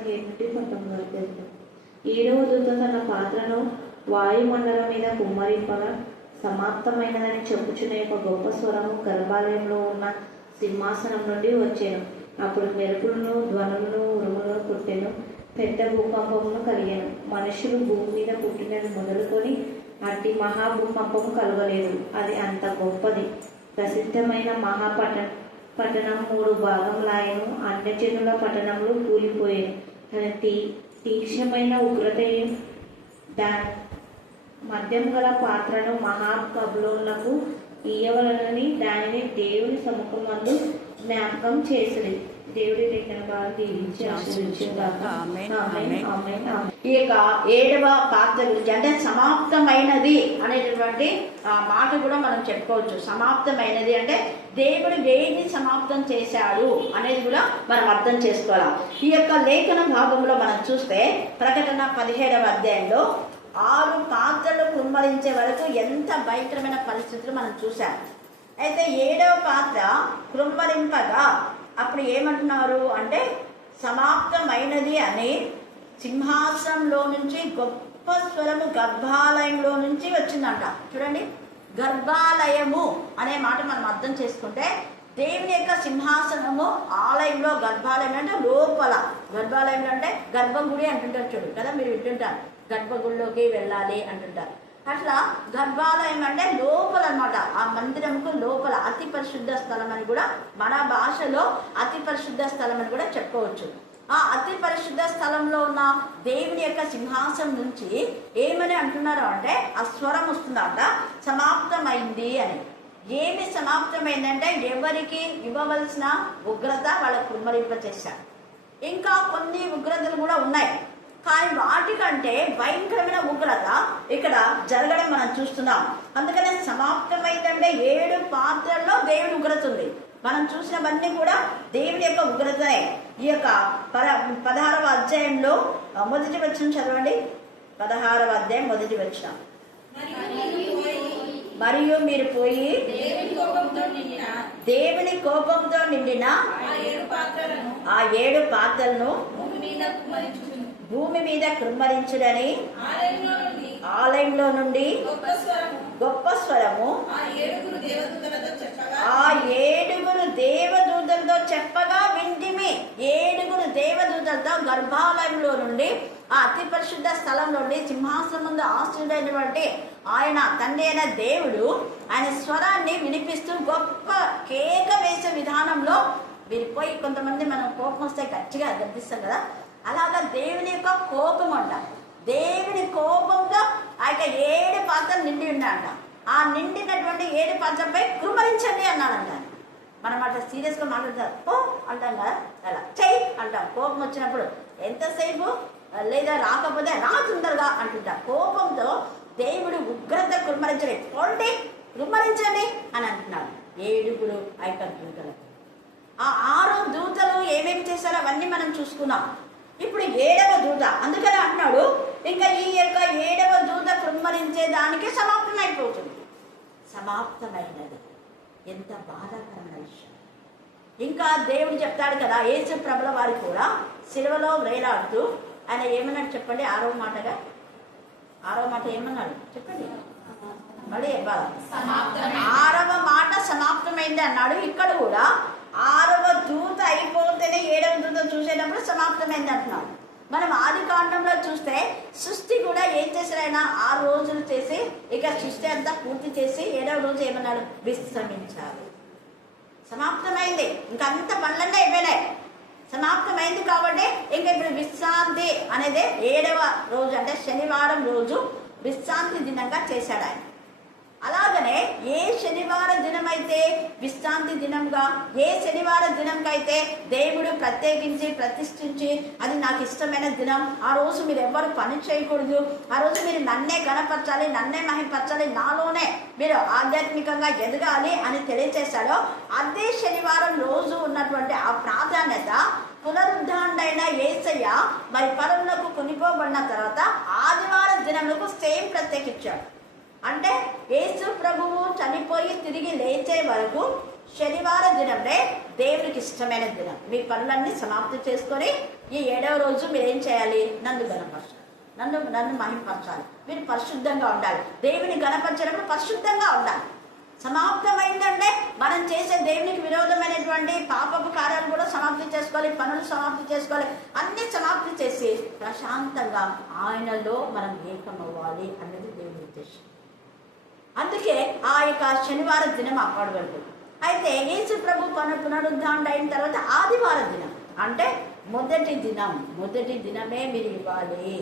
పదిహేడు నుండి పంతొమ్మిది వరకు వెళ్తాం ఏడవ దూత తన పాత్రను వాయుమండలం మీద కుమ్మరింపగా సమాప్తమైనదని చెప్పుచున్న యొక్క గొప్ప స్వరము గర్భాలయంలో ఉన్న సింహాసనం నుండి వచ్చాను. అప్పుడు మెరుపులను ధ్వనులను ఉరుములను పుట్టెను పెద్ద భూకంపమును కలిగాను. మనుషులు భూమి మీద పుట్టినది మొదలుకొని అట్టి మహాభూకంపము కలగలేదు. అది అంత గొప్పది. ప్రసిద్ధమైన మహాపట్ట పట్టణం మూడు భాగంలాయను అన్యజనుల పట్టణములు కూలిపోయాను. తన తీ తీక్షమైన ఉగ్రత దా మద్యం గల పాత్రను మహాకబులకు ఇయ్యవలనని దానిని దేవుని సముఖమందు జ్ఞాపకం చేసింది దేవుడి బాగా దీవించి. ఈ యొక్క ఏడవ పాత్ర గురించి అంటే సమాప్తమైనది అనేటటువంటి ఆ మాట కూడా మనం చెప్పుకోవచ్చు. సమాప్తమైనది అంటే దేవుడు వేది సమాప్తం చేశాడు అనేది కూడా మనం అర్థం చేసుకోవాలి. ఈ యొక్క లేఖన భాగంలో మనం చూస్తే ప్రకటన పదిహేడవ అధ్యాయంలో ఆరు పాత్రలు కుమ్మరించే వరకు ఎంత భయంకరమైన పరిస్థితులు మనం చూసాం అయితే ఏడవ పాత్ర కృమ్మరింపగా అప్పుడు ఏమంటున్నారు అంటే సమాప్తమైనది అని సింహాసనంలో నుంచి గొప్ప స్వరము గర్భాలయంలో నుంచి వచ్చిందంట. చూడండి. గర్భాలయము అనే మాట మనం అర్థం చేసుకుంటే దేవుని యొక్క సింహాసనము ఆలయంలో గర్భాలయం అంటే లోపల. గర్భాలయంలో అంటే గర్భగుడి అంటుంటారు చూడు కదా మీరు వింటుంటారు. గర్భగుడిలోకి వెళ్ళాలి అంటుంటారు. అట్లా గర్భాలయం అంటే లోపల అన్నమాట ఆ మందిరంకు లోపల అతి పరిశుద్ధ స్థలం అని కూడా మన భాషలో అతి పరిశుద్ధ స్థలం అని కూడా చెప్పుకోవచ్చు ఆ అతి పరిశుద్ధ స్థలంలో ఉన్న దేవుని యొక్క సింహాసం నుంచి ఏమని అంటున్నారు అంటే ఆ స్వరం వస్తుందట సమాప్తమైంది అని. ఏమి సమాప్తమైందంటే ఎవరికి ఇవ్వవలసిన ఉగ్రత వాళ్ళకు కుమ్మరింప చేశారు ఇంకా కొన్ని ఉగ్రతలు కూడా ఉన్నాయి. కానీ వాటికంటే భయంకరమైన ఉగ్రత ఇక్కడ జరగడం మనం చూస్తున్నాం. అందుకనే సమాప్తమైందంటే ఏడు పాత్రల్లో దేవుని ఉగ్రత ఉంది. మనం చూసినవన్నీ కూడా దేవుని యొక్క ఉగ్రతనే. ఈ యొక్క పద పదహారవ అధ్యాయంలో మొదటి వచ్చిన చదవండి. పదహారవ అధ్యాయం మొదటి వచ్చిన మరియు మీరు పోయి దేవుని కోపంతో నిండిన ఆ ఏడు పాత్రలను భూమి మీద కృమ్మరించుడని ఆలయంలో నుండి గొప్ప స్వరము. ఆ ఏడుగురు దేవదూతలతో చెప్పగా ఆ ఏడుగురు దేవదూతలతో చెప్పగా వింటిమి. ఏడుగురు దేవదూతలతో గర్భాలయంలో నుండి ఆ అతి పరిశుద్ధ స్థలం నుండి సింహాసనం ముందు ఆశ్రయుడైనటువంటి ఆయన తండ్రి అయిన దేవుడు ఆయన స్వరాన్ని వినిపిస్తూ గొప్ప కేక వేసే విధానంలో విరిపోయి కొంతమంది మనం కోపం వస్తే గట్టిగా గర్దిస్తాం కదా. అలాగా దేవుని యొక్క కోపం అంట దేవుని కోపంతో ఆ యొక్క ఏడు పాత్రలు నిండి ఉన్నాడంట ఆ నిండినటువంటి ఏడు పాత్రపై కుమరించండి అన్నాడంట. మనం అట్లా సీరియస్గా మాట్లాడతారు ఓ అంటాం కదా అలా చెయ్యి అంటాం. కోపం వచ్చినప్పుడు ఎంతసేపు? లేదా రాకపోతే రా తొందరగా అంటుంటా. కోపంతో దేవుడు ఉగ్రత కుమ్మరించండి పోండి కుమ్మరించండి అని అంటున్నాడు. ఏడుగురు ఆ యొక్క దూతలు. ఆ ఆరు దూతలు ఏమేమి చేశారో అవన్నీ మనం చూసుకున్నాం. ఇప్పుడు ఏడవ దూత. అందుకని అంటున్నాడు ఇంకా ఈ యొక్క ఏడవ దూత కృమ్మరించే దానికి సమాప్తమైపోతుంది. సమాప్తమైనది. ఎంత బాధాకరమైన విషయం. ఇంకా దేవుడు చెప్తాడు కదా యేసు ప్రభుల వారు కూడా సిలువలో వేలాడుతూ ఆయన ఏమన్నాడు చెప్పండి? ఆరో మాటగా? ఆరో మాట ఏమన్నాడు? చెప్పండి. మళ్ళీ ఆరవ మాట సమాప్తమైంది అన్నాడు. ఇక్కడ కూడా ఆరవ దూత అయిపోతేనే ఏడవ దూత చూసేటప్పుడు సమాప్తమైంది అంటున్నాం. మనం ఆది కాండంలో చూస్తే సృష్టి కూడా ఏం చేశారైనా ఆరు రోజులు చేసి ఇక సృష్టి అంతా పూర్తి చేసి ఏడవ రోజు ఏమన్నాడు? విశ్రమించారు. సమాప్తమైంది. ఇంకంత పనులన్నీ అయిపోయినాయి. సమాప్తమైంది కాబట్టి ఇంక ఇప్పుడు విశ్రాంతి అనేది ఏడవ రోజు అంటే శనివారం రోజు విశ్రాంతి దినంగా చేశాడు ఆయన. అలాగనే ఏ శనివారం దినమైతే విశ్రాంతి దినంగా ఏ శనివారం దినంకైతే దేవుడు ప్రత్యేకించి ప్రతిష్ఠించి అది నాకు ఇష్టమైన దినం ఆ రోజు మీరు ఎవ్వరు పని చేయకూడదు. ఆ రోజు మీరు నన్నే గణపరచాలి నన్నే మహింపరచాలి నాలోనే మీరు ఆధ్యాత్మికంగా ఎదగాలి అని తెలియచేశాడో అదే శనివారం రోజు ఉన్నటువంటి ఆ ప్రాధాన్యత పునరుద్ధాండైన ఏసయ్య మరి పరంలోకి కొనిపోబడిన తర్వాత ఆదివారం దినములకు సేమ్ ప్రత్యేకించాడు. అంటే యేసు ప్రభువు చనిపోయి తిరిగి లేచే వరకు శనివారం దినమే దేవునికి ఇష్టమైన దినం. మీ పనులన్నీ సమాప్తి చేసుకొని ఈ ఏడవ రోజు మీరు ఏం చేయాలి? నన్ను గణపరచాలి. నన్ను నన్ను మహింపరచాలి. మీరు పరిశుద్ధంగా ఉండాలి. దేవుని గణపరిచినప్పుడు పరిశుద్ధంగా ఉండాలి. సమాప్తమైందంటే మనం చేసే దేవునికి విరోధమైనటువంటి పాపపు కార్యాలు కూడా సమాప్తి చేసుకోవాలి పనులు సమాప్తి చేసుకోవాలి. అన్ని సమాప్తి చేసి ప్రశాంతంగా ఆయనలో మనం ఏకమవ్వాలి అన్నది అందుకే ఆ యొక్క శనివారం దినం అప్పటి వరకు. అయితే యేసు ప్రభు పను పునరుద్ధారణ అయిన తర్వాత ఆదివారం దినం. అంటే మొదటి దినం మొదటి దినమే మీరు ఇవ్వాలి.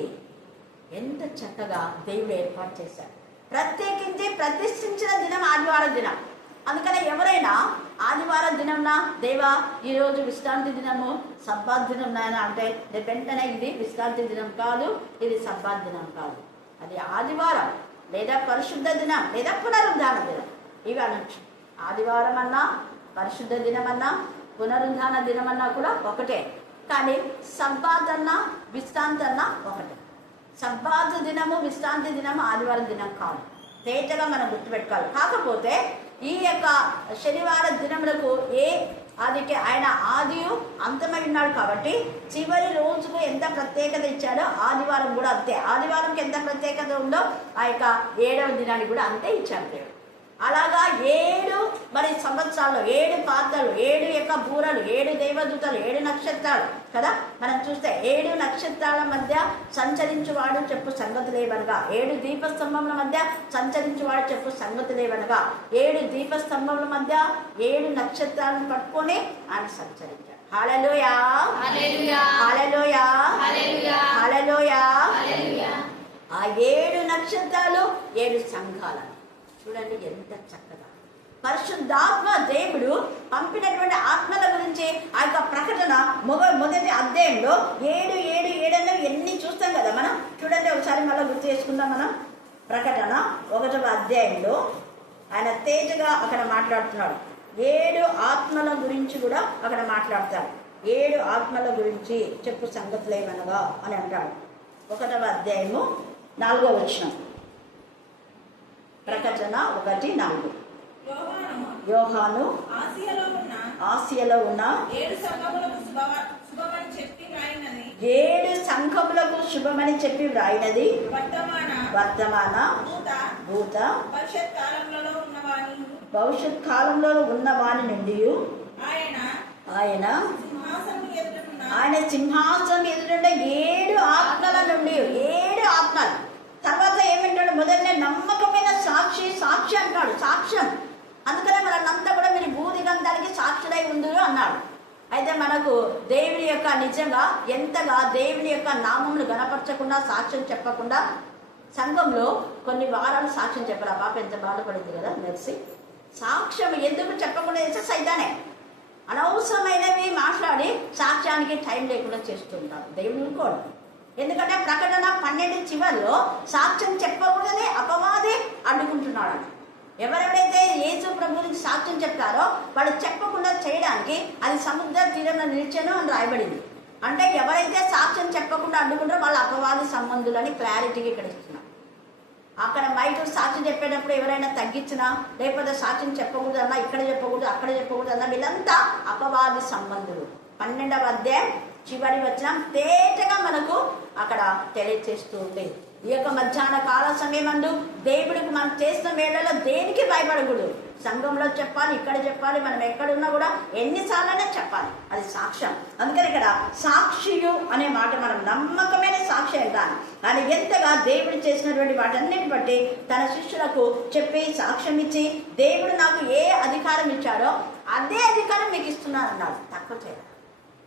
ఎంత చక్కగా దేవుడు ఏర్పాటు చేశారు ప్రత్యేకించి ప్రతిష్ఠించిన దినం ఆదివారం దినం. అందుకనే ఎవరైనా ఆదివారం దినంనా దేవా ఈరోజు విశ్రాంతి దినము సబ్బాత్ దినం నాయన అంటే రేపు వెంటనే ఇది విశ్రాంతి దినం కాదు ఇది సబ్బాత్ దినం కాదు. అది ఆదివారం. లేదా పరిశుద్ధ దినం లేదా పునరుద్ధాన దినం. ఇవి అనొచ్చు. ఆదివారం అన్నా పరిశుద్ధ దినమన్నా పునరుద్ధాన దినమన్నా కూడా ఒకటే. కానీ సబ్బాత్ అన్నా విశ్రాంతి అన్నా ఒకటే. సబ్బాత్ దినము విశ్రాంతి దినము ఆదివారం దినం కాదు. తేటగా మనం గుర్తుపెట్టుకోవాలి. కాకపోతే ఈ యొక్క శనివారం దినములకు ఏ అందుకే ఆయన ఆదియు అంతమై ఉన్నాడు కాబట్టి చివరి రోజుకు ఎంత ప్రత్యేకత ఇచ్చాడో ఆదివారం కూడా అంతే. ఆదివారంకి ఎంత ప్రత్యేకత ఉందో ఆ యొక్క ఏడవ దినానికి కూడా అంతే ఇచ్చాడు దేవుడు. అలాగా ఏడు మరి సంవత్సరాలు ఏడు పాత్రలు ఏడు యొక్క బూరలు ఏడు దేవదూతలు ఏడు నక్షత్రాలు కదా? మనం చూస్తే ఏడు నక్షత్రాల మధ్య సంచరించువాడు చెప్పు సంగతి లేవనగా ఏడు దీపస్తంభముల మధ్య సంచరించువాడు చెప్పు సంగతి లేవనగా ఏడు దీపస్తంభముల మధ్య ఏడు నక్షత్రాలను పట్టుకొని ఆయన సంచరించాడు. హాలలోయా! హాలలోయా! హాలలోయా! ఆ ఏడు నక్షత్రాలు ఏడు సంఘాలు. చూడండి ఎంత చక్కగా. పరిశుద్ధాత్మ దేవుడు పంపినటువంటి ఆత్మల గురించి ఆ యొక్క ప్రకటన మొగ మొదటి అధ్యాయంలో ఏడు ఏడు ఏడన్న ఎన్ని చూస్తాం కదా మనం? చూడండి ఒకసారి మళ్ళీ గుర్తు చేసుకుందాం మనం. ప్రకటన ఒకటవ అధ్యాయంలో ఆయన తేజగా అక్కడ మాట్లాడుతున్నాడు. ఏడు ఆత్మల గురించి కూడా అక్కడ మాట్లాడతాడు. ఏడు ఆత్మల గురించి చెప్పు సంగతులేమనగా అని అంటాడు. ఒకటవ అధ్యాయము నాలుగో వచనం. ప్రకటన ఒకటి నాలుగు. యోహాను ఆసియాలో ఉన్న ఏడు సంఘములకు శుభమని చెప్పి వ్రాయినది. వర్తమాన భూత భవిష్యత్ కాలంలో ఉన్నవాని. ఉన్న వాని నుండి ఆయన ఆయన సింహాసనం ఎదురుండే ఏడు ఆత్మల నుండి ఏడు ఆత్మలు. మొదలనే నమ్మకమైన సాక్షి సాక్షి అంటాడు సాక్ష్యం. అందుకనే మనంతా కూడా మీరు భూది గ్రంథానికి సాక్షులై ఉందరు అన్నాడు. అయితే మనకు దేవుని యొక్క నిజంగా ఎంతగా దేవుని యొక్క నామమును గణపరచకుండా సాక్ష్యం చెప్పకుండా సంఘంలో కొన్ని వారాలు సాక్ష్యం చెప్పారు ఆ పాప ఎంత బాధపడింది కదా మెర్సి. సాక్ష్యం ఎందుకు చెప్పకుండా చేస్తే సైతానే. అనవసరమైనవి మాట్లాడి సాక్ష్యానికి టైం లేకుండా చేస్తుంటారు దేవుని కోడు ఎందుకంటే ప్రకటన పన్నెండు చివరిలో సాక్ష్యం చెప్పకూడదని అపవాది అడ్డుకుంటున్నాడు. ఎవరెవరైతే యేసు ప్రభు గురించి సాక్ష్యం చెప్తారో వాళ్ళు చెప్పకుండా చేయడానికి అది సముద్ర తీరంలో నిలిచాను అని రాయబడింది. అంటే ఎవరైతే సాక్ష్యం చెప్పకుండా అడ్డుకుంటారో వాళ్ళ అపవాది సంబంధులని క్లారిటీగా ఇక్కడ ఇస్తున్నాం అక్కడ బయట సాక్ష్యం చెప్పేటప్పుడు ఎవరైనా తగ్గించినా లేకపోతే సాక్ష్యం చెప్పకూడదు అన్నా ఇక్కడ చెప్పకూడదు అక్కడ చెప్పకూడదు అన్నా వీళ్ళంతా అపవాది సంబంధులు. పన్నెండవ అధ్యాయం చివరి వచనం తేటగా మనకు అక్కడ తెలియచేస్తూ ఉంది. ఈ యొక్క మధ్యాహ్న కాల సమయమందు దేవుడికి మనం చేస్తున్న వేళలో దేనికి భయపడకూడదు? సంఘంలో చెప్పాలి ఇక్కడ చెప్పాలి మనం ఎక్కడున్నా కూడా ఎన్నిసార్లైనా చెప్పాలి. అది సాక్ష్యం. అందుకని ఇక్కడ సాక్షియు అనే మాట మనం నమ్మకమైన సాక్షి అంటాను ఆయన ఎంతగా దేవుడు చేసినటువంటి వాటన్నిటి బట్టి తన శిష్యులకు చెప్పి సాక్ష్యం ఇచ్చి దేవుడు నాకు ఏ అధికారం ఇచ్చాడో అదే అధికారం మీకు ఇస్తున్నానన్నాడు. తక్కువ చేయాలి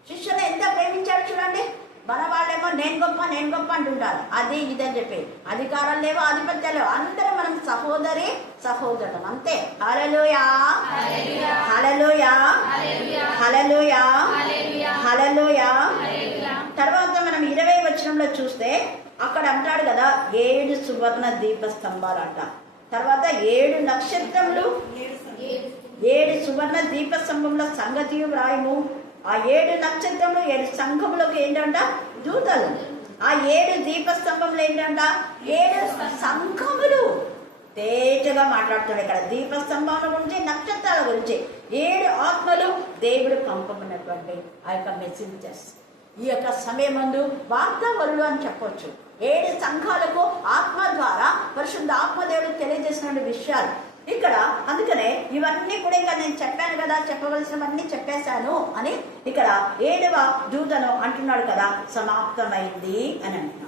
శిష్యులు ఎంత ప్రేమించాడు చూడండి. మన వాళ్ళేమో నేను గొప్ప నేను గొప్ప అంటుంటారు. అది ఇదని చెప్పి. అధికారాలు లేవు ఆధిపత్యాలు లేవు. అందరం మనం సహోదరి సహోదరులం. అంతే. హలలోయా హలలోయా హలలోయా హలలోయా తర్వాత మనం ఇరవై వచనంలో చూస్తే అక్కడ అంటాడు కదా ఏడు సువర్ణ దీప స్తంభాలు అంట తర్వాత ఏడు నక్షత్రములు ఏడు సువర్ణ దీప స్తంభంలో సంగతి వ్రాయము ఆ ఏడు నక్షత్రములు ఏడు సంఘములకు ఏంటంట? దూతలు. ఆ ఏడు దీపస్తంభములు ఏంటంట? ఏడు సంఘములు. తేజగా మాట్లాడుతున్నాడు ఇక్కడ. దీపస్తంభాల గురించి నక్షత్రాల గురించి. ఏడు ఆత్మలు దేవుడు పంపమన్నటువంటి ఆ యొక్క మెసేజెస్ ఈ యొక్క సమయమందు వార్తావరులు అని చెప్పొచ్చు. ఏడు సంఘాలకు ఆత్మ ద్వారా పరిశుద్ధ ఆత్మదేవుడు తెలియజేసిన విషయాలు. ఇక్కడ అందుకనే ఇవన్నీ కూడా ఇంకా నేను చెప్పాను కదా చెప్పవలసినవన్నీ చెప్పేశాను అని ఇక్కడ ఏడవ దూతను అంటున్నాడు కదా సమాప్తమైంది అని అంటున్నాడు.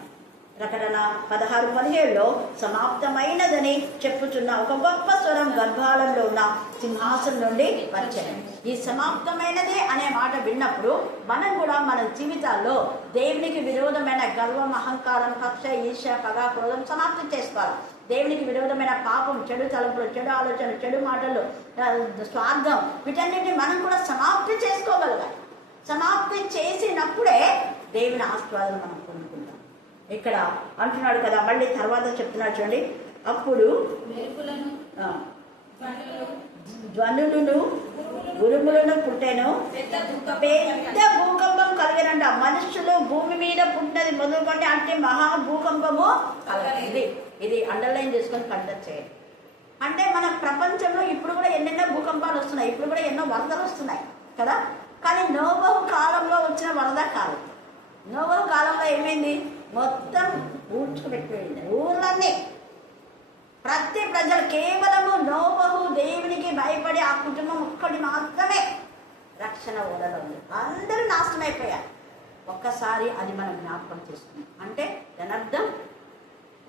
ప్రకటన పదహారు పదిహేడులో సమాప్తమైనదని చెప్పుచున్న ఒక గొప్ప స్వరం గర్భాలంలో ఉన్న సింహాసనం నుండి వచ్చాను ఈ సమాప్తమైనదే అనే మాట విన్నప్పుడు మనం కూడా మన జీవితాల్లో దేవునికి విరోధమైన గర్వం అహంకారం కక్ష ఈర్ష పగ క్రోధం సమాప్తం చేసుకోవాలి. దేవునికి విరోధమైన పాపం చెడు తలుపులు చెడు ఆలోచన చెడు మాటలు స్వార్థం వీటన్నిటిని మనం కూడా సమాప్తి చేసుకోగలగాలి. సమాప్తి చేసినప్పుడే దేవుని ఆశీర్వాదం మనం పొందుకుంటాం. ఇక్కడ అంటున్నాడు కదా మళ్ళీ తర్వాత చెప్తున్నాడు చూడండి. అప్పుడు ధ్వనులను ఉరుములను పుట్టెను. పెద్ద భూకంపం కలిగినంట. మనుషులు భూమి మీద పుట్టినది మొదలుకొంటే అంటే మహా భూకంపము కలగలేదు. ఇది ఇది అండర్లైన్ చేసుకొని కండక్ట్ చేయండి. అంటే మన ప్రపంచంలో ఇప్పుడు కూడా ఎన్నెన్నో భూకంపాలు వస్తున్నాయి. ఇప్పుడు కూడా ఎన్నో వరదలు వస్తున్నాయి. కదా? కానీ నోబహు కాలంలో వచ్చిన వరద కాదు. నోబహు కాలంలో ఏమైంది? మొత్తం ఊడ్చుకుపెట్టిపోయింది ఊర్లన్నీ. ప్రతి ప్రజలు కేవలము నోబహు దేవునికి భయపడి ఆ కుటుంబం ఒక్కటి మాత్రమే. రక్షణ ఓడలో ఉంది అందరూ నాశనం అయిపోయారు ఒక్కసారి అది మనం జ్ఞాపకం చేసుకున్నాం అంటే దాని అర్థం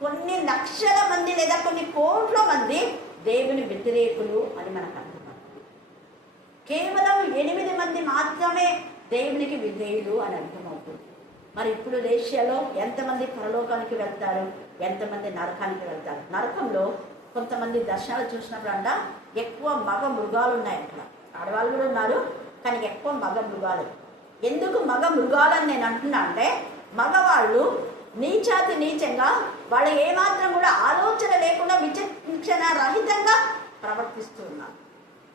కొన్ని లక్షల మంది లేదా కొన్ని కోట్ల మంది దేవుని వ్యతిరేకులు అని మనకు అర్థమవుతుంది. కేవలం ఎనిమిది మంది మాత్రమే దేవునికి విధేయులు అని అర్థమవుతుంది. మరి ఇప్పుడు దేశంలో ఎంతమంది పరలోకానికి వెళ్తారు? ఎంతమంది నరకానికి వెళ్తారు? నరకంలో కొంతమంది దర్శనాలు చూసినప్పుడు అంట ఎక్కువ మగ మృగాలు ఉన్నాయి అక్కడ ఆడవాళ్ళు కూడా ఉన్నారు కానీ ఎక్కువ మగ మృగాలు. ఎందుకు మగ మృగాలని నేను అంటున్నా అంటే మగవాళ్ళు నీచాతి నీచంగా వాళ్ళు ఏమాత్రం కూడా ఆలోచన లేకుండా విచక్షణ రహితంగా ప్రవర్తిస్తున్నారు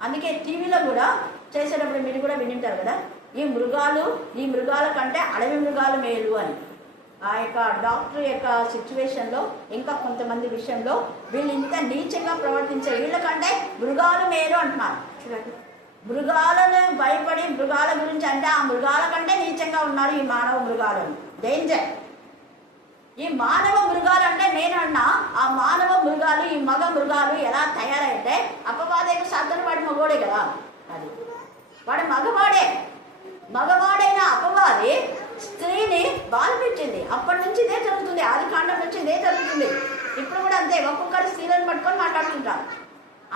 అందుకే టీవీలో కూడా చేసేటప్పుడు మీరు కూడా వినింటారు కదా ఈ మృగాలు ఈ మృగాల కంటే అడవి మృగాలు మేలు అని. ఆ యొక్క డాక్టర్ యొక్క సిచ్యువేషన్లో ఇంకా కొంతమంది విషయంలో వీళ్ళు ఇంత నీచంగా ప్రవర్తించే వీళ్ళకంటే మృగాలు మేలు అంటున్నారు. మృగాలను భయపడి మృగాల గురించి అంటే ఆ మృగాల కంటే నీచంగా ఉన్నారు ఈ మానవ మృగాలు. డేంజర్ ఈ మానవ మృగాలు అంటే నేనన్నా ఆ మానవ మృగాలు ఈ మగ మృగాలు ఎలా తయారైతే అపవాదేకు సాధన వాడి మగవాడే కదా. అది. వాడు మగవాడే. మగవాడైన అపవాది స్త్రీని బాధపెట్టింది అప్పటి నుంచి ఇదే జరుగుతుంది. ఆది కాండం నుంచి ఇదే జరుగుతుంది. ఇప్పుడు కూడా అంతే. ఒక్కొక్కరు స్త్రీలను పట్టుకొని మాట్లాడుతుంటారు.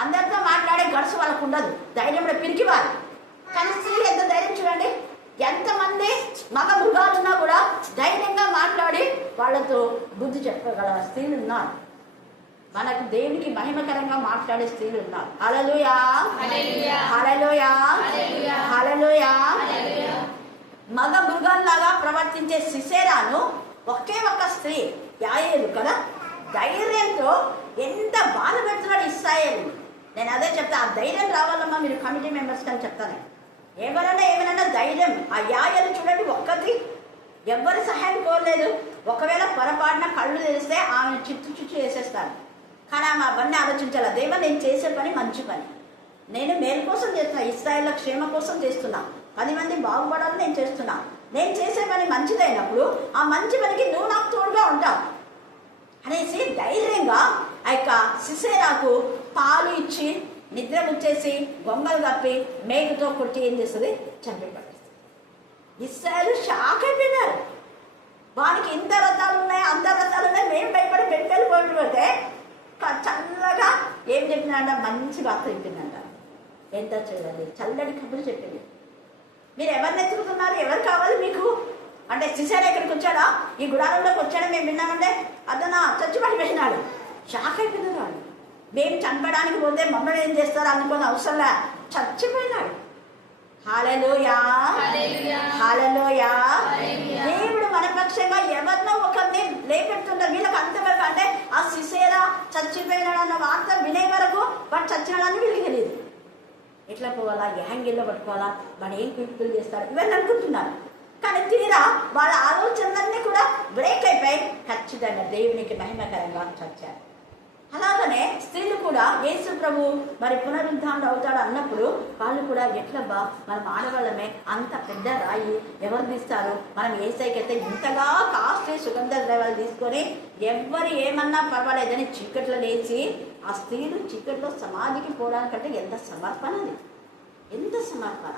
అందరితో మాట్లాడే గడుసు వాళ్ళకు ఉండదు. ధైర్యం కూడా పిరికివారు కానీ స్త్రీ ఎంత ధైర్యం చూడండి. ఎంతమంది మగ మృగాలున్నా కూడా ధైర్యంగా మాట్లాడి వాళ్ళతో బుద్ధి చెప్పగల స్త్రీలు ఉన్నారు. మనకు దేవునికి మహిమకరంగా మాట్లాడే స్త్రీలు ఉన్నారు. హలలుయా హలలుయా హలలుయా మగ మృగంలాగా ప్రవర్తించే సిసేరాను ఒకే ఒక్క స్త్రీ యాయేలు కదా? ధైర్యంతో ఎంత బాధ పెడుతున్నాడు ఇస్రాయేలు? నేను అదే చెప్తా ఆ ధైర్యం రావాలమ్మా మీరు కమిటీ మెంబర్స్ అని చెప్తాను. ఎవరైనా ఏమైనా ధైర్యం. ఆ యాయలు చూడండి ఒక్కటి ఎవరి సహాయం కోరలేదు. ఒకవేళ పొరపాటున కళ్ళు తెరిస్తే ఆమెను చిత్తు చిచ్చు వేసేస్తాను. కానీ ఆమె అవన్నీ ఆలోచించాల? దేవ నేను చేసే పని మంచి పని. నేను మేలు కోసం చేస్తున్నా ఇస్రాయేల్ క్షేమ కోసం చేస్తున్నాను పది మంది బాగుపడాలని నేను చేస్తున్నా. నేను చేసే పని మంచిదైనప్పుడు ఆ మంచి పనికి నువ్వు నాకు తోడుగా ఉంటావు. అనేసి ధైర్యంగా ఆ యొక్క సిసేరాకు పాలు ఇచ్చి నిద్ర ముచ్చేసి గొంగలు కప్పి మేకతో కొట్టి ఏం చేస్తుంది? చంపి పడేస్తుంది. ఇస్రాయలు షాక్ అయిపోయినారు వానికి ఇంత రథాలు ఉన్నాయి? అంత రథాలు ఉన్నాయి? మేము భయపడి పెట్టెలు పోతే చల్లగా ఏం చెప్పినా మంచి వార్త చెప్పిందంట ఎంత చూడాలి చల్లని కబురు చెప్పింది మీరు ఎవరిని ఎత్తుకుతున్నారు ఎవరు కావాలి మీకు? అంటే సిసారా ఇక్కడికి వచ్చాడా? ఈ గుడారంలోకి వచ్చాడా? మేము విన్నామంటే అతను చచ్చి పడిపోయినాడు. షాక్ అయిపోయినారు వాళ్ళు మేము చంపడానికి పోతే మమ్మల్ని ఏం చేస్తారు అనుకున్న అవసరంలే చచ్చిపోయినాడు. హాలలోయా హాలలోయా దేవుడు మన పక్షంగా ఎవరినో ఒకరిని లేపెడుతున్నారు వీళ్ళకి అంతవరకు అంటే ఆ సిసేరా చచ్చిపోయినాడు అన్న వార్త వినే వరకు వాడు చచ్చినాడని వీళ్ళకి తెలియదు. ఎట్లా పోవాలా? యాంగిల్లో పట్టుకోవాలా? వాడు ఏం క్విక్కులు చేస్తాడు? ఇవన్నీ అనుకుంటున్నారు. కానీ తీరా వాళ్ళ ఆలోచనలన్నీ కూడా బ్రేక్ అయిపోయి ఖచ్చితంగా దేవునికి మహిమకరంగా చచ్చారు అలాగనే స్త్రీలు కూడా యేసు ప్రభు మరి పునరుద్ధానం అవుతాడు అన్నప్పుడు వాళ్ళు కూడా ఎట్లబ్బా? మనం ఆడవాళ్ళమే అంత పెద్ద రాయి ఎవరు తీస్తారు? మనం ఏసైకైతే ఇంతగా కాస్ట్లీ సుగంధ ద్రవ్యాలు తీసుకొని ఎవ్వరు ఏమన్నా పర్వాలేదని చీకట్లో లేచి ఆ స్త్రీలు చీకట్లో సమాధికి పోవడానికంటే ఎంత సమర్పణ అది? ఎంత సమర్పణ?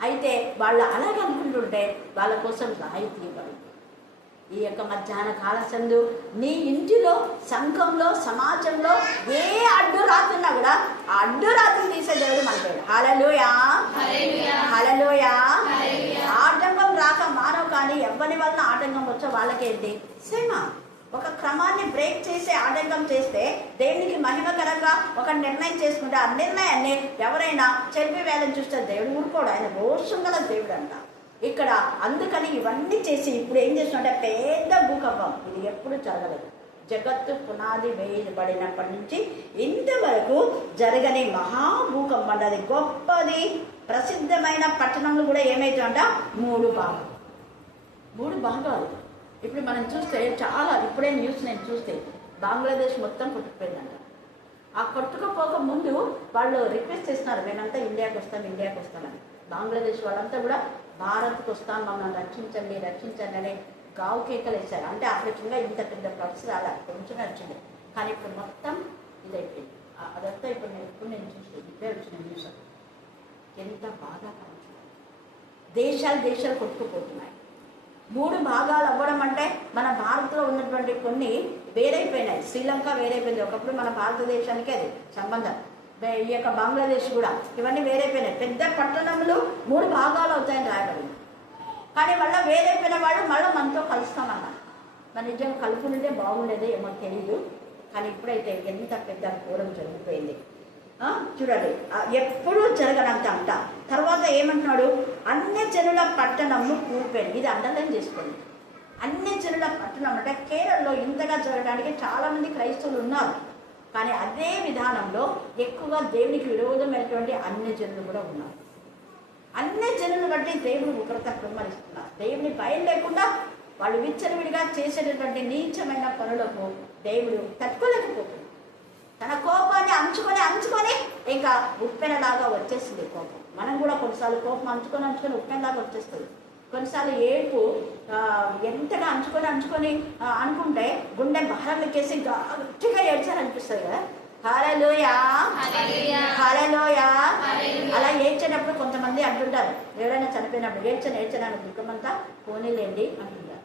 అయితే వాళ్ళు అలాగే అనుకుంటుంటే వాళ్ళ కోసం రాయి తీయబడింది ఈ యొక్క మధ్యాహ్న కాల సందు నీ ఇంటిలో సంఘంలో సమాజంలో ఏ అడ్డు రాతున్నా కూడా ఆ అడ్డు రాత్రి తీసే దేవుడు మనకి హలలోయా హలలోయా ఆటంకం రాక మానవు కానీ ఎవరి వలన ఆటంకం వచ్చో వాళ్ళకేంటి? శ్రమ ఒక క్రమాన్ని బ్రేక్ చేసే ఆటంకం చేస్తే దేవునికి మహిమకరంగా ఒక నిర్ణయం చేసుకుంటే ఆ నిర్ణయాన్ని ఎవరైనా చెరిపి వేలని చూస్తే దేవుడు ఊరుకోడు. ఆయన రోషం గల దేవుడు అంట ఇక్కడ అందుకని ఇవన్నీ చేసి ఇప్పుడు ఏం చేస్తుంటే పెద్ద భూకంపం. ఇది ఎప్పుడు జరగలేదు. జగత్తు పునాది వేయబడినప్పటి నుంచి ఇంతవరకు జరగని మహాభూకంపం అది గొప్పది. ప్రసిద్ధమైన పట్టణంలో కూడా ఏమైతుందంట? మూడు భాగాలు. మూడు భాగాలు. ఇప్పుడు మనం చూస్తే చాలా ఇప్పుడే న్యూస్ నేను చూస్తే బంగ్లాదేశ్ మొత్తం కొట్టుకుపోయిందంట. ఆ కొట్టుకుపోక ముందు వాళ్ళు రిక్వెస్ట్ చేస్తున్నారు మేమంతా ఇండియాకి వస్తాం ఇండియాకి వస్తామని బంగ్లాదేశ్ వాళ్ళంతా కూడా భారత్కి వస్తాం మమ్మల్ని రక్షించండి రక్షించండి అనే గావు కేకలు వేశారు. అంటే ఆఫ్రికంగా ఇంత పెద్ద ఫ్లడ్స్ అలా కొంచెం వచ్చింది కానీ ఇప్పుడు మొత్తం ఇదైపోయింది. అదంతా ఇప్పుడు నేను ఇప్పుడు నేను చూస్తే ఇప్పుడే వచ్చిన న్యూస్ ఎంత బాధాకరం దేశాలు దేశాలు కొట్టుకుపోతున్నాయి. మూడు భాగాలు అవ్వడం అంటే మన భారత్లో ఉన్నటువంటి కొన్ని వేరైపోయినాయి. శ్రీలంక వేరైపోయింది. ఒకప్పుడు మన భారతదేశానికి అది సంబంధం. ఈ యొక్క బంగ్లాదేశ్ కూడా ఇవన్నీ వేరైపోయినాయి. పెద్ద పట్టణములు మూడు భాగాలు అవుతాయని రాయబడింది. కానీ మళ్ళీ వేరైపోయిన వాళ్ళు మళ్ళీ మనతో కలుస్తామన్నారు. మన నిజంగా కలుపుకుంటే బాగుండేది ఏమో తెలియదు కానీ ఇప్పుడైతే ఎంత పెద్ద ఘోరం జరిగిపోయింది. చూడండి. ఎప్పుడూ జరగనంత అంట. తర్వాత ఏమంటున్నాడు? అన్ని జనుల పట్టణము కూలిపోయింది ఇది అండర్లైన్ చేసుకోండి. అన్ని జనుల పట్టణం అంటే కేరళలో ఇంతగా జరగడానికి చాలా మంది క్రైస్తవులు ఉన్నారు. కానీ అదే విధానంలో ఎక్కువగా దేవునికి విరోధమైనటువంటి అన్ని జనులు కూడా ఉన్నారు. అన్ని జనులు బట్టి దేవుడు ఉగ్రత కుమ్మరిస్తున్నారు దేవుని భయం లేకుండా వాళ్ళు విచ్చలవిడిగా చేసేటటువంటి నీచమైన పనులకు దేవుడు తట్టుకోలేకపోతున్నాడు తన కోపాన్ని అంచుకొని అంచుకొని ఇంకా ఉప్పెనలాగా వచ్చేస్తుంది కోపం. మనం కూడా కొన్నిసార్లు కోపం అంచుకొని అంచుకొని ఉప్పెనలాగా వచ్చేస్తుంది. కొన్నిసార్లు ఏడుపు ఎంతగా అంచుకొని అంచుకొని అనుకుంటే గుండె భారంలోకేసి గట్టిగా ఏడ్చాలనిపిస్తుంది కదా. హాలలోయా హాలలోయా అలా ఏడ్చేటప్పుడు కొంతమంది అంటుంటారు ఎవరైనా చనిపోయినప్పుడు ఏడ్చని ఏడ్చడానికి దుఃఖమంతా పోనీలేండి అంటుంటారు.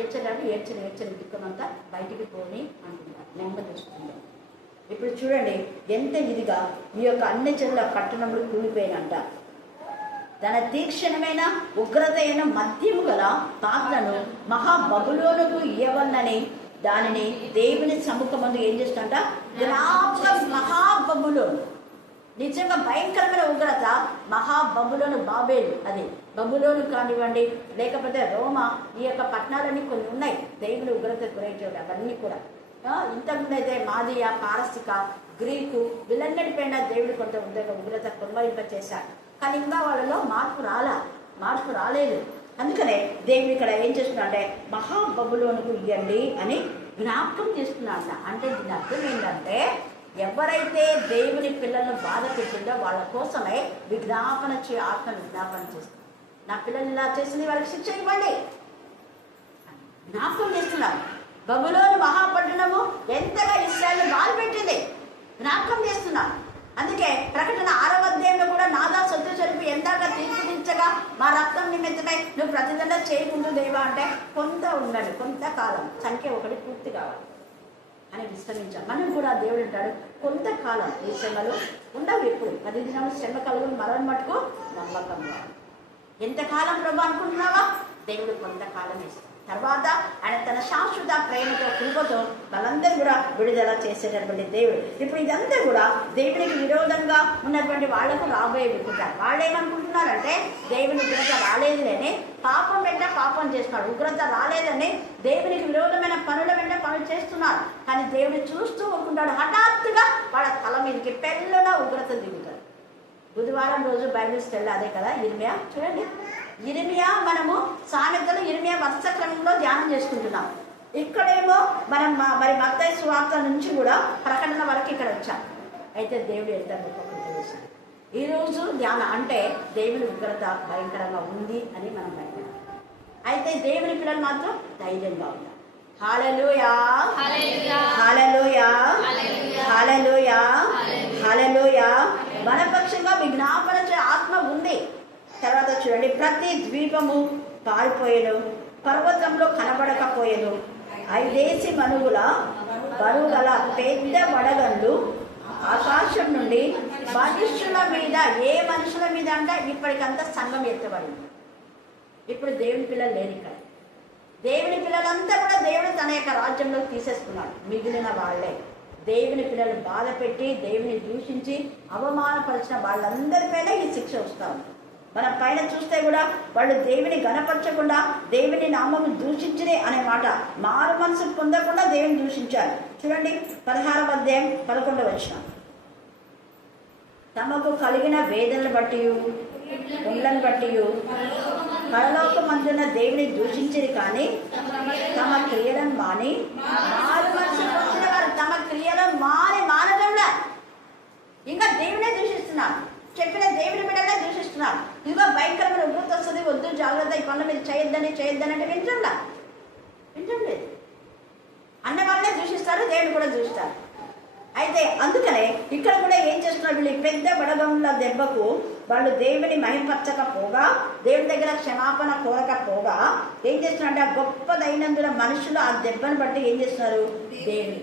ఏడ్చడానికి ఏడ్చని ఏడ్చని దుఃఖమంతా బయటికి పోని అంటుంటారు. నెమ్మది వస్తుంది. ఇప్పుడు చూడండి ఎంత ఇదిగా ఈ యొక్క అన్ని జనుల పట్టణంలో కూలిపోయినంట తన తీక్షణమైన ఉగ్రత అయిన మద్యము గల పాత్రను మహాబబులోనుకు ఇవ్వనని దానిని దేవుని సముఖమందు ఏం చేస్తుంట జ్ఞాపకం మహాబబులోను. నిజంగా భయంకరమైన ఉగ్రత మహాబబులోను బాబేలు అది. బబులోను కానివ్వండి లేకపోతే రోమ ఈ యొక్క పట్టణాలన్నీ కొన్ని ఉన్నాయి. దేవుని ఉగ్రత గురైనటువంటి అవన్నీ కూడా. ఆ, మాదియ పారసిక గ్రీకు వీళ్ళన్నిటిపైన దేవుడు కొంత ఉద్యోగ ఉగ్రత కుమ్మరింప చేశాడు కానీ ఇంకా వాళ్ళలో మార్పు రాలా మార్పు రాలేదు. అందుకనే దేవుడు ఇక్కడ ఏం చేస్తున్నా అంటే మహాబబులోనుకు ఇవ్వండి అని జ్ఞాపకం చేస్తున్నాడు అంటే దీని అర్థం ఏంటంటే ఎవరైతే దేవుని పిల్లలను బాధ పెట్టిందో వాళ్ళ కోసమే విజ్ఞాపన చే ఆత్మ విజ్ఞాపన చేస్తుంది. నా పిల్లలు ఇలా చేసింది వాళ్ళకి శిక్ష ఇవ్వండి జ్ఞాపకం చేస్తున్నారు బబులోని మహాపట్టణము ఎంతగా ఇస్రాయల్ బాధ పెట్టింది జ్ఞాపకం చేస్తున్నాను అందుకే ప్రకటన ఆరవ అధ్యాయంలో కూడా నాదా సొత్తు చెరుపు ఎందాక తీర్చిదించగా మా రక్తం నిమిత్తమై నువ్వు ప్రతిదండ చేయకుండా దేవా అంటే కొంత ఉండండి కొంతకాలం సంఖ్య ఒకటి పూర్తి కావాలి అని విశ్రమించాం. మనం కూడా దేవుడు అంటాడు కొంతకాలం ఈ శ్రమలు ఉండవు ఎప్పుడు. పది దినాలు శ్రమ కలుగుని మరణ మటుకు నమ్మకంగా ఎంతకాలం ప్రభు అనుకుంటున్నావా? దేవుడు కొంతకాలం ఇస్తాడు. తర్వాత ఆయన తన శాశ్వత ప్రేమతో కృపతో వాళ్ళందరూ కూడా విడుదల చేసేటటువంటి దేవుడు. ఇప్పుడు ఇదంతా కూడా దేవునికి విరోధంగా ఉన్నటువంటి వాళ్ళకు రాబోయే విడుకుంటారు వాళ్ళు ఏమనుకుంటున్నారంటే దేవుని ఉగ్రత రాలేదులేని పాపం వెంట పాపం చేస్తున్నాడు ఉగ్రత రాలేదని దేవునికి విరోధమైన పనుల వెంట పనులు చేస్తున్నారు. కానీ దేవుడు చూస్తూ ఉంటున్నాడు హఠాత్తుగా వాళ్ళ తల మీదకి పెళ్ళలో ఉగ్రత దిగుతాడు బుధవారం రోజు బైబిల్ స్టెల్ అదే కదా ఇర్మియా? చూడండి. ఇర్మియా మనము సామెతలు ఇర్మియా వరుస క్రమంలో ధ్యానం చేసుకుంటున్నాం. ఇక్కడేమో మనం మరి మత్తయి సువార్త నుంచి కూడా ప్రకటన వరకు ఇక్కడ వచ్చాం. అయితే దేవుడు ఎంత గొప్ప తెలుసు ఈ రోజు ధ్యానం అంటే దేవుని ఉగ్రత భయంకరంగా ఉంది అని మనం భయపడాలి. అయితే దేవుని పిల్లలు మాత్రం ధైర్యంగా ఉంటారు హాలలుయా. హాలలుయా. హాలలుయా. హాలలుయా. మన పక్షంగా విజ్ఞాపన తర్వాత చూడండి ప్రతి ద్వీపము పారిపోయేను పర్వతంలో కనబడకపోయేను. ఐదేసి మనుగుల బరువు గల పెద్ద వడగళ్ళు ఆకాశం నుండి మనుషుల మీద ఏ మనుషుల మీద అంటే ఇప్పటికంతా సంఘం ఎత్తబడింది. ఇప్పుడు దేవుని పిల్లలు లేరు ఇక్కడ. దేవుని పిల్లలంతా కూడా దేవుడు తన యొక్క రాజ్యంలో తీసేసుకున్నాడు. మిగిలిన వాళ్ళే. దేవుని పిల్లలు బాధ పెట్టి దేవుని దూషించి అవమానపరిచిన వాళ్ళందరిపైన ఈ శిక్ష వస్తా ఉంది. మన పైన చూస్తే కూడా వాళ్ళు దేవుని గణపరచకుండా దేవుని నామము దూషించడే అనే మాట మారు మనసు పొందకుండా దేవుని దూషించారు. చూడండి పదహారవ అధ్యాయం పదకొండవ వచ్చిన తమకు కలిగిన వేదనలు బట్టి ఉండ్లను బట్టి పరలోకమందున దేవుని దూషించేది కానీ తమ క్రియలను మాని మారు మనసు పొందిన వారు తమ క్రియలను మాని మానడంలా ఇంకా దేవునే దూషిస్తున్నారు. చెప్పిన దేవుని బిడ్డనే దూషిస్తున్నారు. ఇదిగో భయంకరమైన ఉగ్రత వస్తుంది వద్దు జాగ్రత్త ఈ పనులు మీరు చేయొద్దని చేయొద్దని అంటే వింటుండా. వింటుండే. అన్న వాళ్ళే దూషిస్తారు దేవుని కూడా దూషిస్తారు. అయితే అందుకనే ఇక్కడ కూడా ఏం చేస్తున్నారు వీళ్ళు? పెద్ద బడగంల దెబ్బకు వాళ్ళు దేవుని మహింపరచకపోగా దేవుని దగ్గర క్షమాపణ కోరకపోగా ఏం చేస్తున్నారంటే ఆ గొప్పదైనందున మనుషులు ఆ దెబ్బను బట్టి ఏం చేస్తున్నారు? దేవుని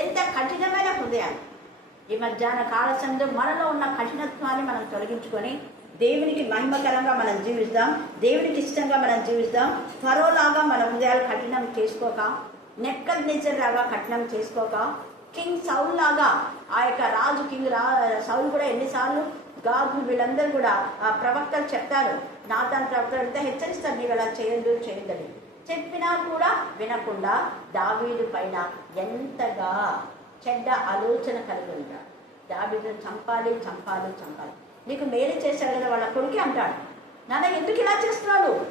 ఎంత కఠినమైన హృదయాలు. ఈ మధ్యాహ్న కాల మనలో ఉన్న కఠినత్వాన్ని మనం తొలగించుకొని దేవునికి మహిమకరంగా మనం జీవిస్తాం దేవునికి ఇష్టంగా మనం జీవిస్తాం త్వరలాగా మన హృదయాలు కఠినం చేసుకోక నెక్కల్ నేచర్ లాగా కఠినం చేసుకోక కింగ్ సౌల్ లాగా ఆ యొక్క రాజు కింగ్ రా సౌల్ కూడా ఎన్నిసార్లు గాగు వీళ్ళందరూ కూడా ఆ ప్రవక్తలు చెప్తారు నాతాన్ ప్రవక్తలు హెచ్చరిస్తారు నీవు అలా చేయొద్దు చేయండి చెప్పినా కూడా వినకుండా దావీదు పైన ఎంతగా చెడ్డ ఆలోచన కలిగి ఉంటాడు. దావీదును చంపాలి చంపాలి చంపాలి. నీకు మేలు చేశాడు కదా వాళ్ళ కొడుకే అంటాడు. నాన్న ఎందుకు ఇలా చేస్తున్నాడు?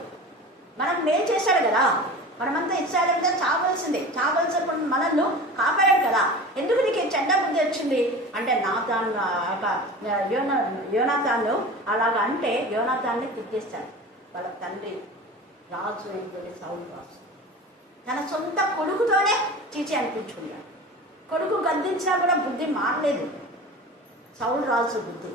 మనం మేలు చేశాడు కదా. మనమంతా ఇస్రాయల్ చావలసిందే. చావలసినప్పుడు మనల్ని కాపాడాడు కదా. ఎందుకు నీకు చెడ్డ బుద్ధి వచ్చింది? అంటే నాతాన్ యోనా యోనాతాను అలాగ అంటే యోనాతాన్ని తిట్టేస్తాడు వాళ్ళ తండ్రి రాజు అయిపోయి సౌండ్ రాజు. తన సొంత కొడుకుతోనే చీచి అనిపించుకున్నాడు. కొడుకు గద్దించినా కూడా బుద్ధి మారలేదు. సౌలు రాజు బుద్ధి.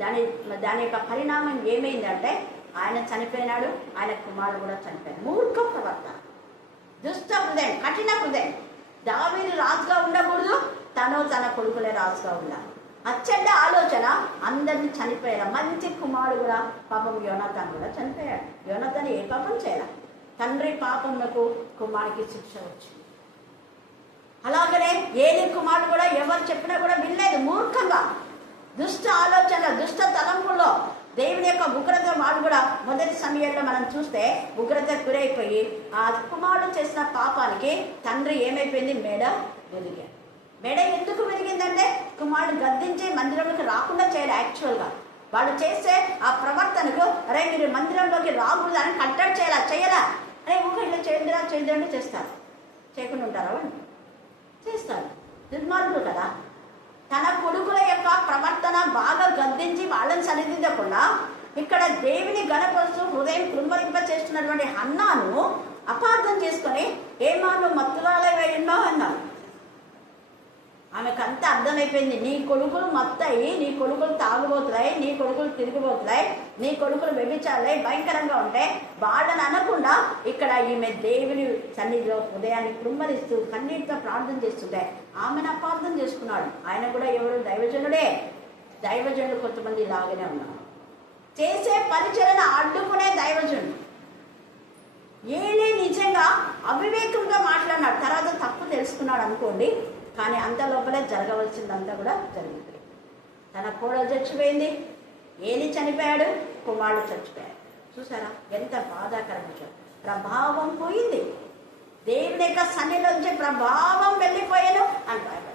దాని దాని యొక్క పరిణామం ఏమైందంటే ఆయన చనిపోయినాడు ఆయన కుమారుడు కూడా చనిపోయాడు. మూర్ఖ ప్రవర్త దుష్ట హృదయం కఠిన హృదయం. దావీదు రాజుగా ఉండకూడదు తను తన కొడుకులే రాజుగా ఉండాలి. అచ్చడ్డ ఆలోచన అందరిని చనిపోయారు మంచి కుమారుడు కూడా పాపం యోనతను కూడా చనిపోయాడు. యోనతను ఏ పాపం చేయాలి. తండ్రి పాపమునకు కుమారుడికి శిక్ష వచ్చింది. అలాగనే ఏలి కుమారుడు కూడా ఎవరు చెప్పినా కూడా వినలేదు మూర్ఖంగా. దుష్ట ఆలోచన దుష్ట తలంపుల్లో దేవుని యొక్క ఉగ్రత వాడు కూడా మొదటి సమయంలో మనం చూస్తే ఉగ్రత గురైపోయి ఆ కుమారుడు చేసిన పాపానికి తండ్రి ఏమైపోయింది? మెడ వెలిగాడు. మెడ ఎందుకు వెలిగిందంటే కుమారుడు గద్దించి మందిరంలోకి రాకుండా చేయాలి యాక్చువల్గా. వాళ్ళు చేసే ఆ ప్రవర్తనకు అరే మీరు మందిరంలోకి రాకూడదు అని కట్టడి చేయాలా? చేయాలా? అరే ఊహ ఇలా చేద్దురా చేద్దండి చేస్తారు. చేయకుండా ఉంటారా చేస్తాడు. చేస్తారు కదా. తన కొడుకుల యొక్క ప్రవర్తన బాగా గద్దించి వాళ్ళని సరిదిద్దకుండా ఇక్కడ దేవిని గణపరుస్తూ హృదయం కృంభరింప చేస్తున్నటువంటి అన్నాను అపార్థం చేసుకొని ఏమాను నువ్వు మత్తురాలే ఎన్నో అన్నాను ఆమెకంతా అర్థమైపోయింది. నీ కొడుకులు మత్తాయి నీ కొడుకులు తాగుబోతున్నాయి నీ కొడుకులు తిరిగిపోతున్నాయి నీ కొడుకులు వ్యభిచారాయి భయంకరంగా ఉంటాయి వాళ్ళని అనకుండా ఇక్కడ ఈమె దేవుని సన్నిధిలో ఉదయాన్ని కృమ్మరిస్తూ కన్నీటితో ప్రార్థన చేస్తుంటే ఆమెను అపార్థం చేసుకున్నాడు. ఆయన కూడా ఎవరు? దైవజనుడే. దైవజనులు కొంతమంది లాగానే ఉన్నారు. చేసే పరిచయను అడ్డుకునే దైవజనుడు. ఏలే నిజంగా అవివేకంగా మాట్లాడినాడు. తర్వాత తప్పు తెలుసుకున్నాడు అనుకోండి కానీ అంత లోపలే జరగవలసిందంతా కూడా జరిగింది. తన కోడలు చచ్చిపోయింది. ఏలి చనిపోయాడు. కుమారుడు చచ్చిపోయాడు. చూసారా? ఎంత బాధాకరం విషయం. ప్రభావం పోయింది. దేవుని యొక్క సన్నిధిలోంచి ప్రభావం వెళ్ళిపోయాను అంటారు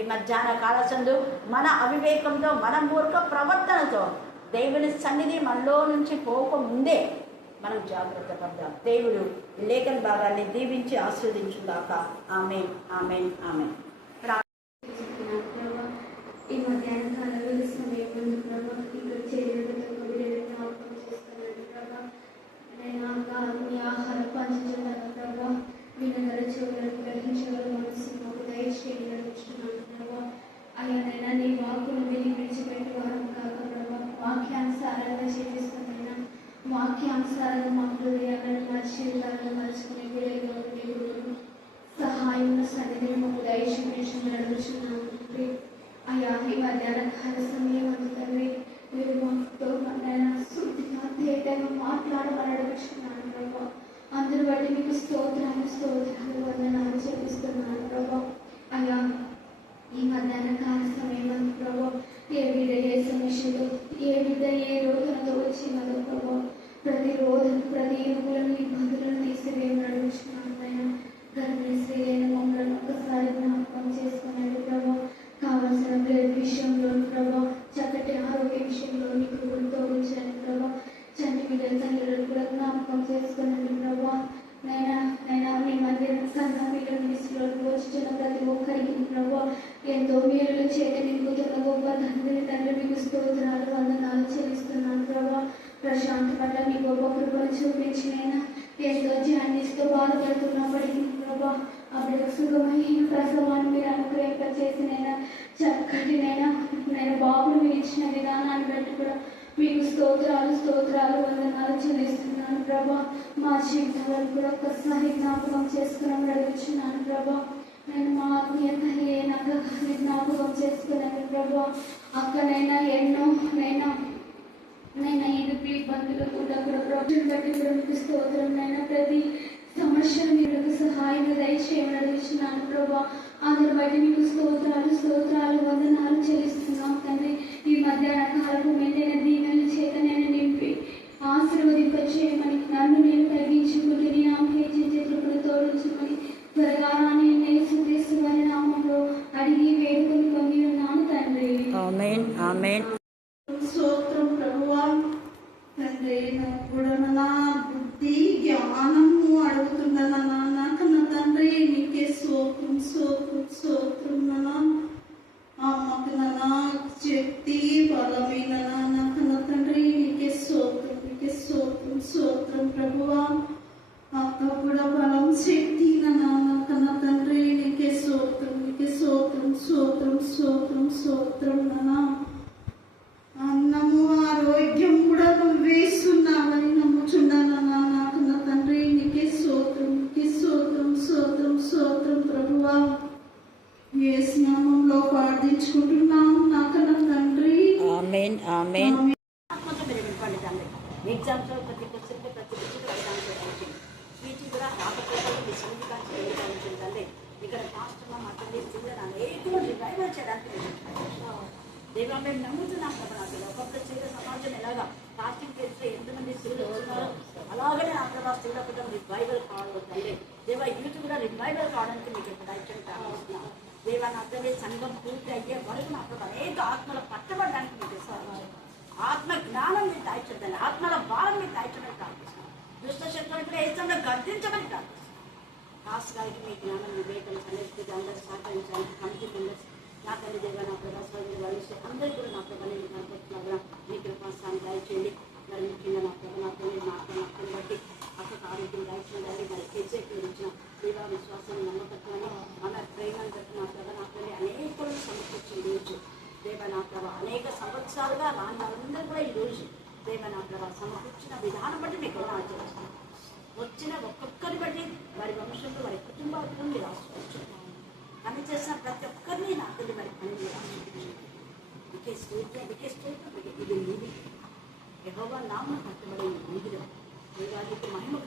ఈ మధ్యాహ్న కాలసందు మన అవివేకంతో మన మూర్ఖ ప్రవర్తనతో దేవుని సన్నిధి మనలో నుంచి పోకముందే మనం జాగ్రత్త పడ్డాం. దేవుడు ఈ లేఖన భాగాన్ని దీవించి ఆస్వాదించుదాక ఆమె ఆమె ఆమె ప్రభా ఈ మధ్యాహ్నం కాలంలో సమయం ముందు ప్రభా ఇక్కడ చేరులతో వీడియో జ్ఞాపకం చేస్తున్నాను ప్రభా. నేను మీ ఆహార పంచుతున్నాను ప్రభా. వినగల చెవులను గ్రహించగల మనసు మాకు దయచేసి నడుచున్నాను ప్రభా. అయ్యా నీ వాకులు విని విడిచిపెట్టి వారం కాక ప్రభా. వాక్యానుసారంగా జీవిస్తున్నా వాక్యాంశాలను మా హృదయాలను మా జీవితాలను మలుచుకునే వీడియోలో దేవుడు సహాయం సన్నిధిని మాకు దయచేసి నడుచున్నాము అయ్యా ఈ మధ్యాహ్న కాల సమయం అందుకని మీరు మాతో నైనా శుద్ధిగా ధైర్యంగా మాట్లాడమని అడుగుతున్నాను ప్రభా. అందరి బట్టి మీకు స్తోత్రాలు స్తోత్రాలు వందనాలు చెల్లిస్తున్నాను ప్రభా. అయ్యా ఈ మధ్యాహ్న కాల సమయం అందు ప్రభా ఏ విధ ఏ సమస్యలు ఏ విధ ఏ రోగంతో వచ్చినదో ప్రభా ప్రతి రోజు ప్రతి ఇరుకులను ఇబ్బందులను తీసివేయమని అడుగుతున్నాను నాయనా గర్భిణీ స్త్రీలైన మమ్మల్ని ఒక్కసారి జ్ఞాపకం చేసుకున్నాడు ప్రభా కావలసిన బ్లడ్ విషయంలో ప్రభా చక్కటి ఆరోగ్య విషయంలో మీకు కృపలతో ఉంచాను ప్రభా చంటి బిడ్డల తల్లులను కూడా జ్ఞాపకం చేసుకున్నాను ప్రభా నైనా నైనా మీ మధ్య సంఘ పిల్లల లిస్టులో వచ్చిన ప్రతి ఒక్కరికి ప్రభా ఎంతో మేలు చేత నింపుతున్న గొప్ప తండ్రి తండ్రి మీకు స్తోత్రాలు వందనాలు చెల్లిస్తున్నాను ప్రభా ప్రశాంత్ పట్ల మీ గొప్ప కృపను చూపించినైనా ఎంతో ధ్యానిస్తూ బాధపడుతున్నప్పటికీ ప్రభా అప్పుడు సుఖమైన ప్రసవాన్ని మీరు అనుగ్రహింప చేసినైనా చక్కటినైనా నేను బాబును మీరు ఇచ్చిన విధానాన్ని బట్టి కూడా మీకు స్తోత్రాలు స్తోత్రాలు వందనాలు చెల్లిస్తున్నాను ప్రభా మా జీవితాలను కూడా ఒక్కసారి జ్ఞాపకం చేసుకుని అడుగుతున్నాను ప్రభా నేను మా ఆత్మీయత ఏ నగరాన్ని జ్ఞాపకం చేసుకున్నాను ప్రభా అక్కనైనా ఎన్నో నైనా నైనా ఇది ఇబ్బందులు కూడా కూడా ప్రభుత్వం బట్టి కూడా మీకు స్తోత్రం నైనా ప్రతి సమస్య మీకు సహాయం అడుగుతున్నాను ప్రభా అందరి బట్టి మీకు స్తోత్రాలు స్తోత్రాలు వందనాలు చెల్లిస్తున్నాం తండ్రి. ఈ మధ్యాహ్న కాలపు మెండైన దీవెనల చేత నేను నింపి ఆశీర్వదింపచేయమని నన్ను నేను తగ్గించుకుంటే నీ నామం హెచ్చించే కృపను తోడించమని త్వరగా రాని నేసుక్రీస్తువారి నామంలో అడిగి వేడుకొని పొంది ఉన్నాను తండ్రి. Amen amen. స్తోత్రం ప్రభువా తండ్రి నాకు కూడా నా బుద్ధి జ్ఞానము అడుగుతున్నా నాకు నా తండ్రి నీకే స్తోత్రం స్తోత్రం స్తోత్రం నాన్న. అమ్మకు నాన్న శక్తి బలమైన నాకు నా తండ్రి నీకే స్తోత్రం నీకే స్తోత్రం సోత్రం ప్రభువా. అక్క కూడా బలం శక్తి నాన్న. నా తండ్రి నీకే సోత్రం నీకే సోత్రం సోత్రం సోత్రం సోత్రం నాన్న. అన్న ఆరోగ్యం కూడా నువ్వే ఇస్తున్నావని నమ్ముచున్నాను నాకు నా తండ్రి నీకే స్తోత్రం నీకే స్తోత్రం స్తోత్రం స్తోత్రం ప్రభువా ఏ స్నామంలో ప్రార్థించుకుంటున్నాము నాకు నా తండ్రి ఆమెన్ ఆమెన్ ఆత్మతో మీరు నింపండి తండ్రి ఎగ్జామ్స్లో ప్రతి క్వశ్చన్కి ప్రతి క్వశ్చన్ ఎగ్జామ్ చేయడానికి స్పీచ్ కూడా రాకపోతే మీ సంగీతాన్ని చేయడానికి తండ్రి ఇక్కడ పాస్టర్ మా తల్లి పిల్లలు అనేకులు రివైవల్ చేయడానికి మీరు నింపండి. దేవా మేము నమ్ముతున్నాం కదా నాకు ఒకప్పుడు స్త్రీల సమాజం ఎలాగా పాస్టింగ్ చేస్తే ఎంతమంది స్త్రీలు వస్తున్నారో అలాగనే ఆ ప్రభావ స్త్రీల కూడా రివైవల్ కావాలి తండ్రి దేవా యూత్ కూడా రివైవల్ కావడానికి మీకు ఇక్కడ ఐక్యం ప్రారంభిస్తున్నాం దేవా నా తండ్రి సంఘం పూర్తి అయ్యే వరకు నా ప్రభావ అనేక ఆత్మలు పట్టబడడానికి మీకు ఇస్తాను ఆత్మ జ్ఞానం మీరు దాయిచొద్దండి ఆత్మల భారం మీరు దాయిచమని ప్రార్థిస్తున్నాం దుష్ట శక్తులను కూడా ఏతంగా గర్తించమని ప్రార్థిస్తున్నాం పాస్ గారికి మీ జ్ఞానం వివేకం సన్నిహితి అందరూ సహకరించాలి కమిటీ మెంబర్స్ నా తల్లి దేవ నా ప్రభా సోదరి వయసు అందరూ కూడా నా ప్రభా నేను కనపడుతున్నా మీ దయచేయండి మరి ముఖ్యంగా నా ప్రభా నా తల్లి మా అక్కని బట్టి అక్కకు ఆరోగ్యం దయచేయండి మరి కేజీకి ఇచ్చిన దేవా విశ్వాసం నమ్మకత్వాన్ని మన ప్రేమను బట్టి నా ప్రభా నా తల్లి అనేకులను సమర్పించింది దేవ నా అనేక సంవత్సరాలుగా రాని వాళ్ళందరూ కూడా దేవ నా ప్రభా విధానం బట్టి మీకు వచ్చిన ఒక్కొక్కరి ಭಗವಾನ್ ರಾಮನ ಹತ್ತು ಬಳಿ ಬಂದಿದೆ ಹೀಗಾಗಿ ಮಹಿಮ